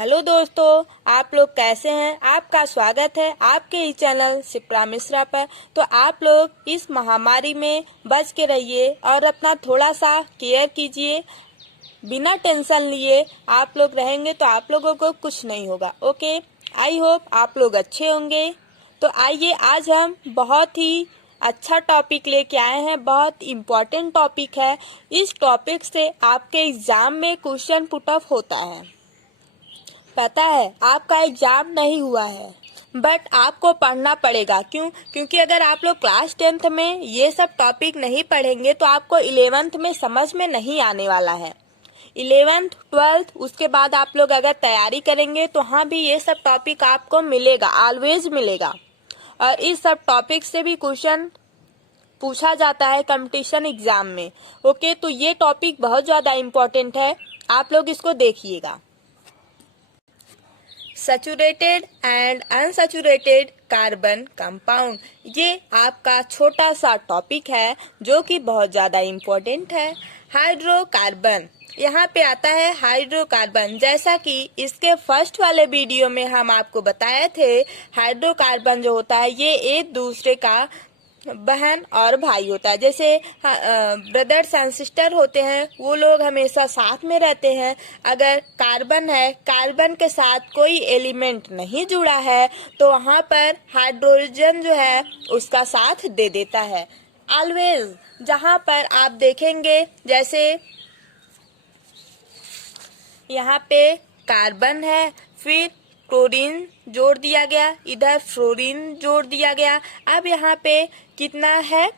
Hello दोस्तों, आप लोग कैसे हैं। आपका स्वागत है आपके ही चैनल शिप्रा मिश्रा पर। तो आप लोग इस महामारी में बच के रहिए और अपना थोड़ा सा केयर कीजिए। बिना टेंशन लिए आप लोग रहेंगे तो आप लोगों को कुछ नहीं होगा। ओके, आई होप आप लोग अच्छे होंगे। तो आइए, आज हम बहुत ही अच्छा टॉपिक लेके आए हैं। बहुत इम्पोर्टेंट टॉपिक है। इस टॉपिक से आपके एग्जाम में क्वेश्चन पुट ऑफ होता है। पता है आपका एग्जाम नहीं हुआ है, बट आपको पढ़ना पड़ेगा। क्योंकि अगर आप लोग क्लास 10th में ये सब टॉपिक नहीं पढ़ेंगे तो आपको 11th में समझ में नहीं आने वाला है। 11th 12th उसके बाद आप लोग अगर तैयारी करेंगे तो हाँ भी ये सब टॉपिक आपको मिलेगा, ऑलवेज मिलेगा। और इस सब टॉपिक से भी क्वेश्चन पूछा जाता है कंपटीशन एग्जाम में। ओके, तो ये टॉपिक बहुत ज्यादा इम्पोर्टेंट है, आप लोग इसको देखिएगा। Saturated and unsaturated carbon compound, ये आपका छोटा सा टॉपिक है जो कि बहुत ज्यादा इम्पोर्टेंट है। हाइड्रोकार्बन, यहाँ पे आता है हाइड्रोकार्बन। जैसा कि इसके फर्स्ट वाले वीडियो में हम आपको बताए थे, हाइड्रोकार्बन जो होता है ये एक दूसरे का बहन और भाई होता है। जैसे ब्रदर्स एंड सिस्टर होते हैं, वो लोग हमेशा साथ में रहते हैं। अगर कार्बन है, कार्बन के साथ कोई एलिमेंट नहीं जुड़ा है तो वहाँ पर हाइड्रोजन जो है उसका साथ दे देता है। ऑलवेज जहाँ पर आप देखेंगे, जैसे यहाँ पे कार्बन है, फिर क्लोरीन जोड़ दिया गया, इधर फ्लोरीन जोड़ दिया गया। अब यहाँ पे कितना है,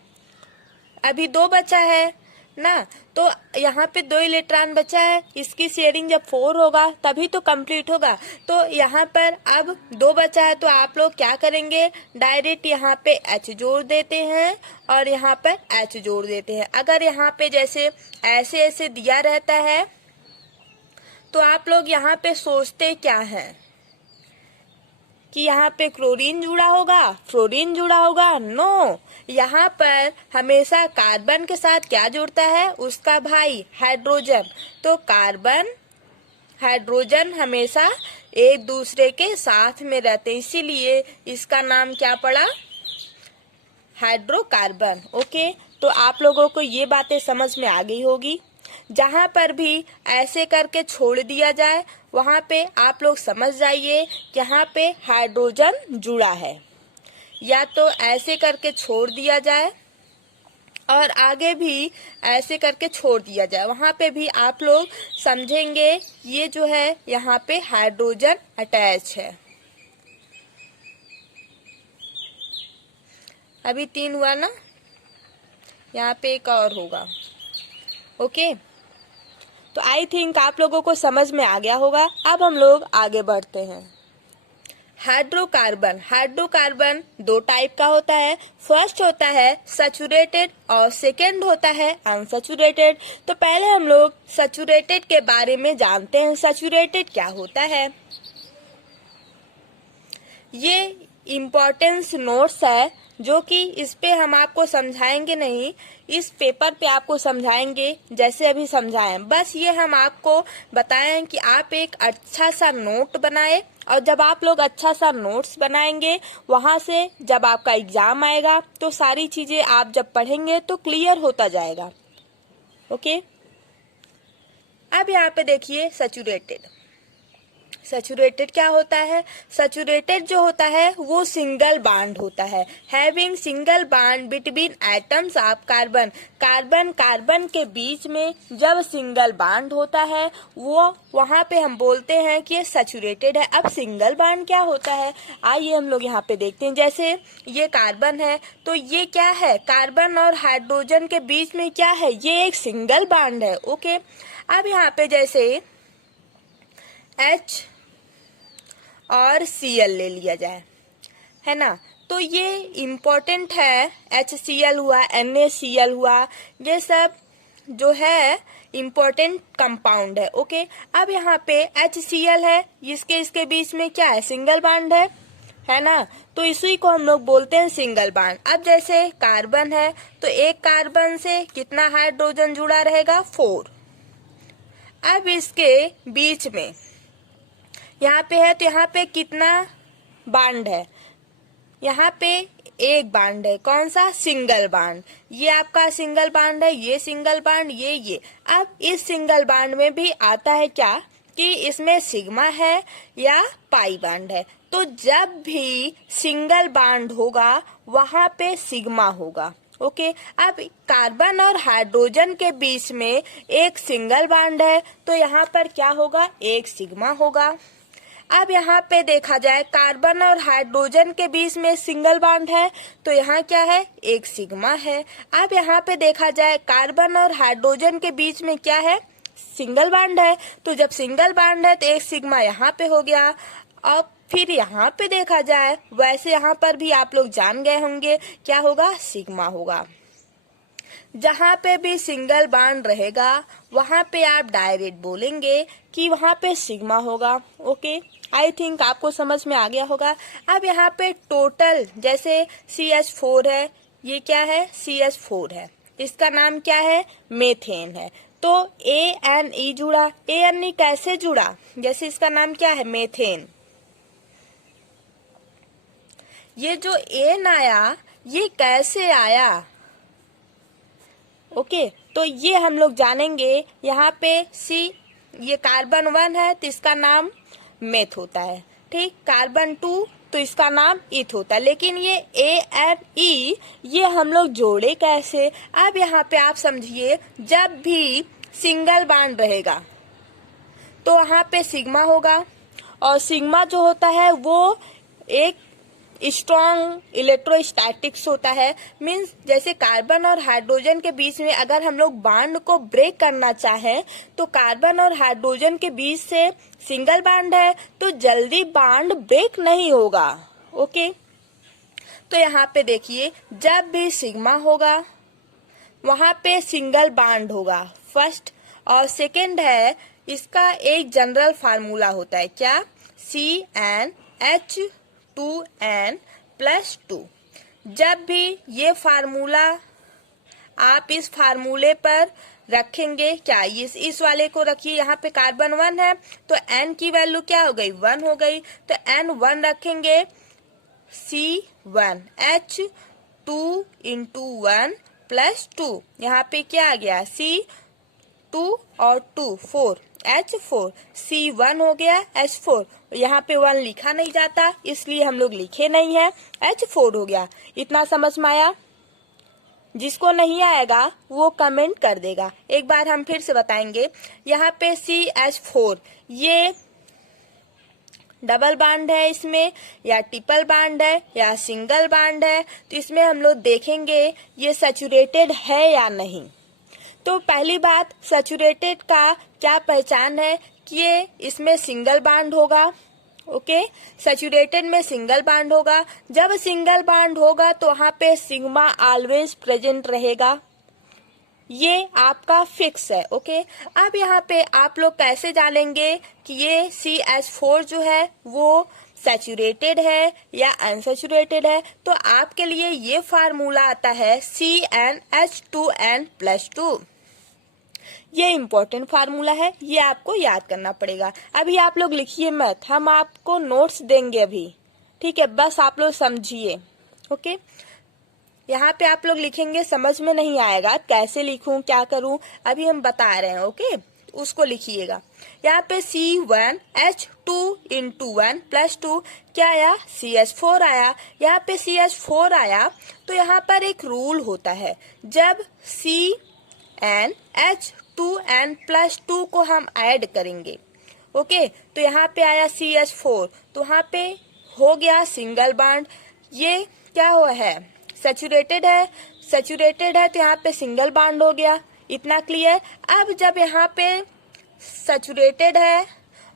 अभी 2 बचा है ना, तो यहाँ पे 2 इलेक्ट्रॉन बचा है। इसकी शेयरिंग जब 4 होगा तभी तो कंप्लीट होगा। तो यहाँ पर अब 2 बचा है, तो आप लोग क्या करेंगे, डायरेक्ट यहाँ पे H जोड़ देते हैं और यहाँ पर H जोड़ देते हैं। अगर यहाँ पे जैसे ऐसे ऐसे दिया रहता है तो आप लोग यहाँ पे सोचते क्या हैं कि यहाँ पे क्लोरीन जुड़ा होगा, फ्लोरीन जुड़ा होगा। नो, यहाँ पर हमेशा कार्बन के साथ क्या जुड़ता है, उसका भाई हाइड्रोजन। तो कार्बन हाइड्रोजन हमेशा एक दूसरे के साथ में रहते हैं, इसीलिए इसका नाम क्या पड़ा, हाइड्रोकार्बन। ओके, तो आप लोगों को ये बातें समझ में आ गई होगी। जहाँ पर भी ऐसे करके छोड़ दिया जाए वहाँ पे आप लोग समझ जाइए यहाँ पे हाइड्रोजन जुड़ा है। या तो ऐसे करके छोड़ दिया जाए और आगे भी ऐसे करके छोड़ दिया जाए, वहाँ पे भी आप लोग समझेंगे ये जो है यहाँ पे हाइड्रोजन अटैच है। अभी 3 हुआ ना, यहाँ पे एक और होगा। ओके, तो आई थिंक आप लोगों को समझ में आ गया होगा। अब हम लोग आगे बढ़ते हैं। हाइड्रोकार्बन, हाइड्रोकार्बन 2 टाइप का होता है। फर्स्ट होता है सैचुरेटेड और सेकंड होता है अनसैचुरेटेड। तो पहले हम लोग सैचुरेटेड के बारे में जानते हैं। सैचुरेटेड क्या होता है, ये इम्पोर्टेंस नोट्स है जो कि इस पे हम आपको समझाएंगे नहीं, इस पेपर पे आपको समझाएंगे जैसे अभी समझाएं। बस ये हम आपको बताएं कि आप एक अच्छा सा नोट बनाए, और जब आप लोग अच्छा सा नोट्स बनाएंगे वहां से जब आपका एग्जाम आएगा तो सारी चीजें आप जब पढ़ेंगे तो क्लियर होता जाएगा। ओके, अब यहाँ पे देखिए सैचुरेटेड। सैचुरेटेड क्या होता है, सैचुरेटेड जो होता है वो सिंगल बॉन्ड होता है, having single bond between atoms of carbon. Carbon carbon के बीच में जब सिंगल बॉन्ड होता है वो वहाँ पे हम बोलते हैं कि ये सैचुरेटेड है। अब सिंगल बॉन्ड क्या होता है, आइए हम लोग यहाँ पे देखते हैं। जैसे ये कार्बन है तो ये क्या है, कार्बन और हाइड्रोजन के बीच में क्या है, ये एक सिंगल बॉन्ड है। ओके, अब यहाँ पे जैसे H और Cl ले लिया जाए, है ना, तो ये इम्पोर्टेंट है। HCl हुआ, NaCl हुआ, ये सब जो है इम्पोर्टेंट कंपाउंड है। ओके, अब यहाँ पे HCl है, इसके बीच में क्या है, सिंगल बॉन्ड है ना, तो इसी को हम लोग बोलते हैं सिंगल बॉन्ड। अब जैसे कार्बन है तो एक कार्बन से कितना हाइड्रोजन जुड़ा रहेगा, 4। अब इसके बीच में यहाँ पे है, तो यहाँ पे कितना बॉन्ड है? यहाँ पे एक बॉन्ड है। कौन सा? Single bond. ये आपका सिंगल बॉन्ड है, ये सिंगल बॉन्ड, ये। अब इस सिंगल बॉन्ड में भी आता है क्या कि इसमें सिग्मा है या पाई बॉन्ड है। तो जब भी सिंगल बॉन्ड होगा वहां पे सिग्मा होगा। ओके, अब कार्बन और हाइड्रोजन के बीच में एक सिंगल बॉन्ड है, तो यहाँ पर क्या होगा? एक सिग्मा होगा। अब यहाँ पे देखा जाए कार्बन और हाइड्रोजन के बीच में सिंगल बॉन्ड है, तो यहाँ क्या है? एक सिग्मा है। अब यहाँ पे देखा जाए कार्बन और हाइड्रोजन के बीच में क्या है? सिंगल बॉन्ड है। तो जब सिंगल बॉन्ड है तो एक सिग्मा यहाँ पे हो गया। अब फिर यहाँ पे देखा जाए, वैसे यहाँ पर भी आप लोग जान गए होंगे क्या होगा? सिग्मा होगा। जहाँ पे भी सिंगल बॉन्ड रहेगा वहां पे आप डायरेक्ट बोलेंगे कि वहां पे सिग्मा होगा। ओके, आई थिंक आपको समझ में आ गया होगा। अब यहाँ पे टोटल जैसे CH4 है, ये क्या है? CH4 है, इसका नाम क्या है? मेथेन है। तो ANE जुड़ा। ANE कैसे जुड़ा? जैसे इसका नाम क्या है? मेथेन। ये जो एन आया ये कैसे आया? ओके, तो ये हम लोग जानेंगे। यहाँ पे C, ये कार्बन 1 है तो इसका नाम मेथ होता है। ठीक, कार्बन 2 तो इसका नाम ईथ होता है। लेकिन ये ANE ये हम लोग जोड़े कैसे? अब यहाँ पे आप समझिए, जब भी सिंगल बॉन्ड रहेगा तो वहाँ पे सिग्मा होगा, और सिग्मा जो होता है वो एक स्ट्रॉन्ग इलेक्ट्रोस्टैटिक्स होता है। मीन्स जैसे कार्बन और हाइड्रोजन के बीच में अगर हम लोग बॉन्ड को ब्रेक करना चाहें तो कार्बन और हाइड्रोजन के बीच से सिंगल बॉन्ड है तो जल्दी बॉन्ड ब्रेक नहीं होगा। ओके, तो यहाँ पे देखिए, जब भी सिग्मा होगा वहां पे सिंगल बॉन्ड होगा फर्स्ट, और सेकेंड है इसका एक जनरल फार्मूला होता है क्या? CnH2n+2। जब भी ये फार्मूला आप इस फार्मूले पर रखेंगे, क्या इस वाले को रखिए, यहाँ पे कार्बन 1 है तो n की वैल्यू क्या हो गई? 1 हो गई। तो n 1 रखेंगे, C1H2 × 1+2। यहाँ पे क्या आ गया? C2 और 2 4 H4, C1 हो गया H4। यहाँ पे 1 लिखा नहीं जाता इसलिए हम लोग लिखे नहीं है, H4 हो गया। इतना समझ में आया? जिसको नहीं आएगा वो कमेंट कर देगा। एक बार हम फिर से बताएंगे। यहाँ पे CH4 ये डबल बॉन्ड है इसमें, या ट्रिपल बॉन्ड है, या सिंगल बॉन्ड है, तो इसमें हम लोग देखेंगे ये सैचुरेटेड है या नहीं। तो पहली बात, सैचुरेटेड का क्या पहचान है कि ये इसमें सिंगल बॉन्ड होगा। ओके, सैचुरेटेड में सिंगल बॉन्ड होगा। जब सिंगल बॉन्ड होगा तो वहां पे सिग्मा ऑलवेज प्रेजेंट रहेगा, ये आपका फिक्स है। ओके, अब यहाँ पे आप लोग कैसे जानेंगे कि ये CH4 जो है वो सैचुरेटेड है या अनसैचुरेटेड है? तो आपके लिए ये फार्मूला आता है CnH2n+2। ये इम्पोर्टेंट फार्मूला है, ये आपको याद करना पड़ेगा। अभी आप लोग लिखिए मत, हम आपको नोट्स देंगे अभी, ठीक है? बस आप लोग समझिए। ओके, यहाँ पे आप लोग लिखेंगे, समझ में नहीं आएगा कैसे लिखूं क्या करूं, अभी हम बता रहे हैं। ओके, उसको लिखिएगा। यहाँ पे C1H2 × 1+2 क्या आया? CH4 आया। यहाँ पे CH4 आया तो यहाँ पर एक रूल होता है, जब CnH2n+2 को हम ऐड करेंगे, ओके, तो यहाँ पे आया CH4, तो वहाँ पे हो गया सिंगल बॉन्ड। ये क्या हुआ है? सैचुरेटेड है। सैचुरेटेड है तो यहाँ पे सिंगल बॉन्ड हो गया। इतना क्लियर? अब जब यहाँ पे सैचुरेटेड है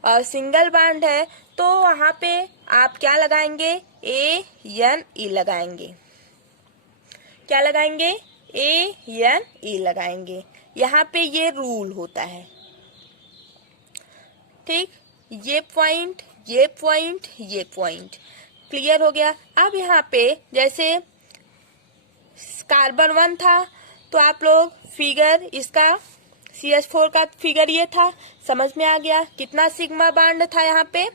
और सिंगल बॉन्ड है तो वहाँ पे आप क्या लगाएंगे? ANE लगाएंगे। क्या लगाएंगे? ANE लगाएंगे। यहाँ पे ये रूल होता है, ठीक? ये पॉइंट, ये पॉइंट, ये पॉइंट क्लियर हो गया। अब यहाँ पे जैसे कार्बन 1 था तो आप लोग फिगर इसका CH4 का फिगर ये था, समझ में आ गया? कितना सिग्मा बॉन्ड था यहाँ पे?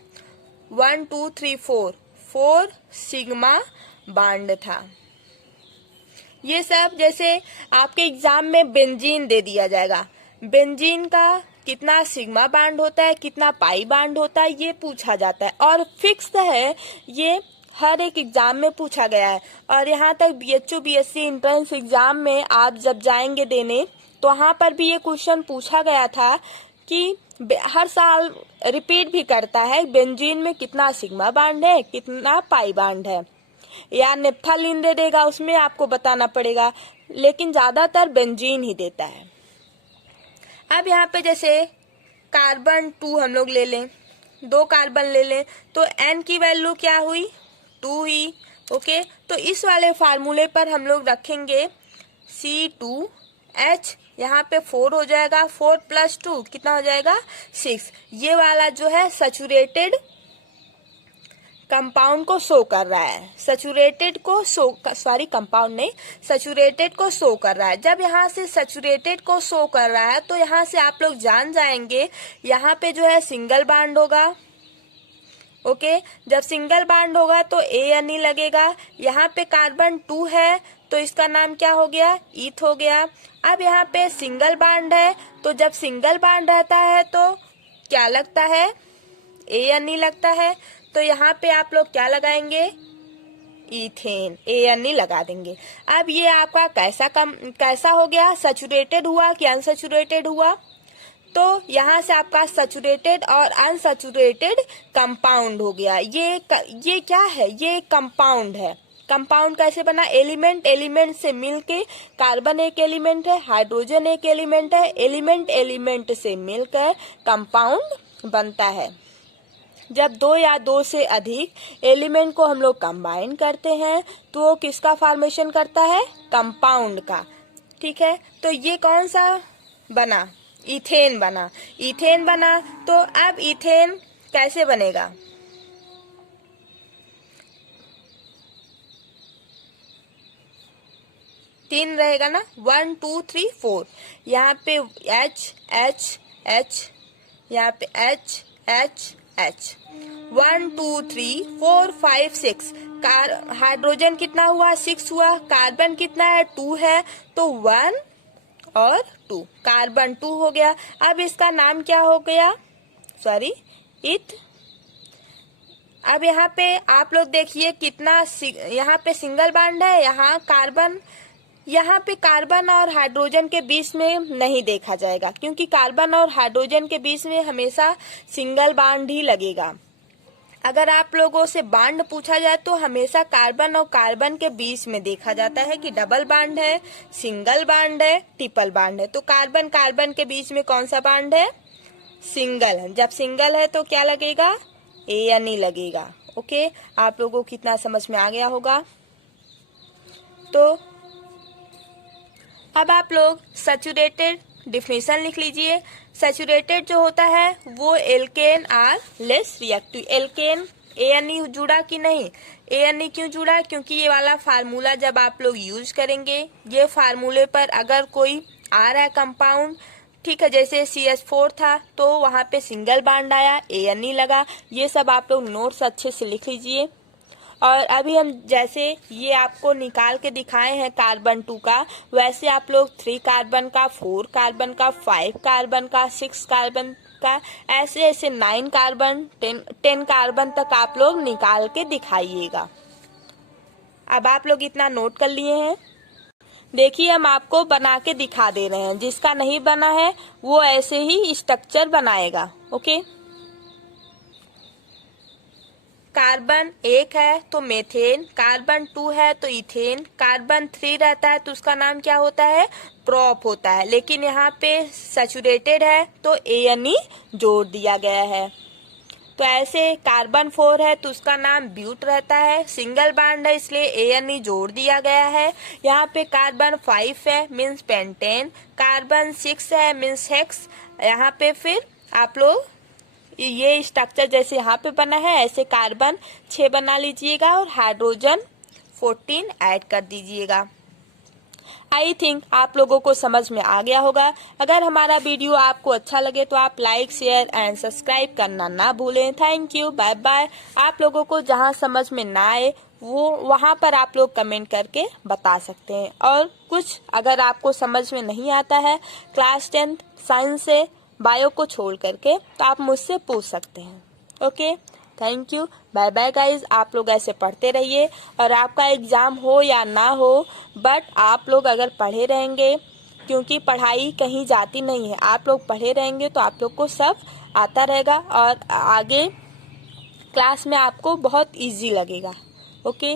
1 2 3 4 4 सिग्मा बॉन्ड था। ये सब जैसे आपके एग्जाम में बेंजीन दे दिया जाएगा, बेंजीन का कितना सिग्मा बॉन्ड होता है, कितना पाई बॉन्ड होता है, ये पूछा जाता है और फिक्स है, ये हर एक एग्जाम में पूछा गया है। और यहाँ तक BHO BSc एंट्रेंस एग्जाम में आप जब जाएंगे देने तो वहाँ पर भी ये क्वेश्चन पूछा गया था कि हर साल रिपीट भी करता है, बेंजीन में कितना सिग्मा बॉन्ड है, कितना पाई बॉन्ड है, या नेप्थालीन दे देगा, उसमें आपको बताना पड़ेगा, लेकिन ज्यादातर बेंजीन ही देता है। अब यहाँ पे जैसे कार्बन 2 हम लोग ले लें, 2 कार्बन ले लें तो N की वैल्यू क्या हुई, 2 ही। ओके, तो इस वाले फार्मूले पर हम लोग रखेंगे C2H, यहाँ पे 4 हो जाएगा, 4 + 2 कितना हो जाएगा 6। ये वाला जो है सैचुरेटेड कंपाउंड को शो कर रहा है, सैचुरेटेड को शो, सॉरी कंपाउंड नहीं, सैचुरेटेड को शो कर रहा है। जब यहाँ से सैचुरेटेड को शो कर रहा है तो यहाँ से आप लोग जान जाएंगे यहाँ पे जो है सिंगल बॉन्ड होगा। ओके, जब सिंगल बॉन्ड होगा तो ANE लगेगा। यहाँ पे कार्बन 2 है तो इसका नाम क्या हो गया, ईथ हो गया। अब यहाँ पे सिंगल बॉन्ड है तो जब सिंगल बॉन्ड रहता है तो क्या लगता है, ANE लगता है। तो यहाँ पे आप लोग क्या लगाएंगे, इथेन, ANE लगा देंगे। अब ये आपका कैसा हो गया, सैचुरेटेड हुआ कि अनसैचुरेटेड हुआ, तो यहाँ से आपका सैचुरेटेड और अनसैचुरेटेड कंपाउंड हो गया। ये क्या है, ये कंपाउंड है। कंपाउंड कैसे बना, एलिमेंट से मिलके, कार्बन एक एलिमेंट है, हाइड्रोजन एक एलिमेंट है, एलिमेंट से मिलकर कंपाउंड बनता है। जब 2 या 2 से अधिक एलिमेंट को हम लोग कंबाइन करते हैं तो वो किसका फॉर्मेशन करता है, कंपाउंड का। ठीक है, तो ये कौन सा बना, इथेन बना। इथेन बना तो अब इथेन कैसे बनेगा, तीन रहेगा ना, 1 2 3 4, यहाँ पे H H H, यहाँ पे H H H, 1 2 3 4 5 6, हाइड्रोजन कितना हुआ, 6 हुआ, कार्बन कितना है, 2 है, तो 1 और 2, कार्बन 2 हो गया। अब इसका नाम क्या हो गया, सॉरी इथ। अब यहाँ पे आप लोग देखिए कितना, यहाँ पे सिंगल बॉन्ड है, यहाँ पे कार्बन और हाइड्रोजन के बीच में नहीं देखा जाएगा, क्योंकि कार्बन और हाइड्रोजन के बीच में हमेशा सिंगल बॉन्ड ही लगेगा। अगर आप लोगों से बॉन्ड पूछा जाए तो हमेशा कार्बन और कार्बन के बीच में देखा जाता है कि डबल बॉन्ड है, सिंगल बॉन्ड है, ट्रिपल बॉन्ड है। तो कार्बन कार्बन के बीच में कौन सा बॉन्ड है, सिंगल है। जब सिंगल है तो क्या लगेगा, ANE लगेगा। ओके, आप लोगों को कितना समझ में आ गया होगा। तो अब आप लोग सैचुरेटेड डिफिनेशन लिख लीजिए। सैचुरेटेड जो होता है वो alkane are less reactive. Alkane ANE जुड़ा कि नहीं, ANE क्यों जुड़ा, क्योंकि ये वाला फार्मूला जब आप लोग यूज करेंगे, ये फार्मूले पर अगर कोई आ रहा है कंपाउंड, ठीक है, जैसे CH4 था तो वहां पे सिंगल बॉन्ड आया, ANE लगा। ये सब आप लोग नोट्स अच्छे से लिख लीजिए। और अभी हम जैसे ये आपको निकाल के दिखाए हैं कार्बन 2 का, वैसे आप लोग 3 कार्बन का, 4 कार्बन का, 5 कार्बन का, 6 कार्बन का, ऐसे ऐसे 9 कार्बन, 10 कार्बन तक आप लोग निकाल के दिखाइएगा। अब आप लोग इतना नोट कर लिए हैं। देखिए हम आपको बना के दिखा दे रहे हैं, जिसका नहीं बना है वो ऐसे ही स्ट्रक्चर बनाएगा। ओके, कार्बन 1 है तो मेथेन, कार्बन 2 है तो इथेन, कार्बन 3 रहता है तो उसका नाम क्या होता है, प्रोप होता है। लेकिन यहाँ पे सैचुरेटेड है तो ANE जोड़ दिया गया है। तो ऐसे कार्बन 4 है तो उसका नाम ब्यूट रहता है, सिंगल बॉन्ड है इसलिए ANE जोड़ दिया गया है। यहाँ पे कार्बन 5 है मीन्स पेंटेन, कार्बन 6 है मीन्स हेक्स। यहाँ पे फिर आप लोग ये स्ट्रक्चर जैसे यहाँ पे बना है ऐसे कार्बन 6 बना लीजिएगा और हाइड्रोजन 14 ऐड कर दीजिएगा। आई थिंक आप लोगों को समझ में आ गया होगा। अगर हमारा वीडियो आपको अच्छा लगे तो आप लाइक, शेयर एंड सब्सक्राइब करना ना भूलें। Thank you, bye bye. आप लोगों को जहां समझ में ना आए वो वहां पर आप लोग कमेंट करके बता सकते हैं। और कुछ अगर आपको समझ में नहीं आता है क्लास 10 साइंस से बायो को छोड़ करके, तो आप मुझसे पूछ सकते हैं। Okay, thank you, bye bye guys. आप लोग ऐसे पढ़ते रहिए और आपका एग्जाम हो या ना हो, बट आप लोग अगर पढ़े रहेंगे, क्योंकि पढ़ाई कहीं जाती नहीं है, आप लोग पढ़े रहेंगे तो आप लोग को सब आता रहेगा और आगे क्लास में आपको बहुत इजी लगेगा। ओके।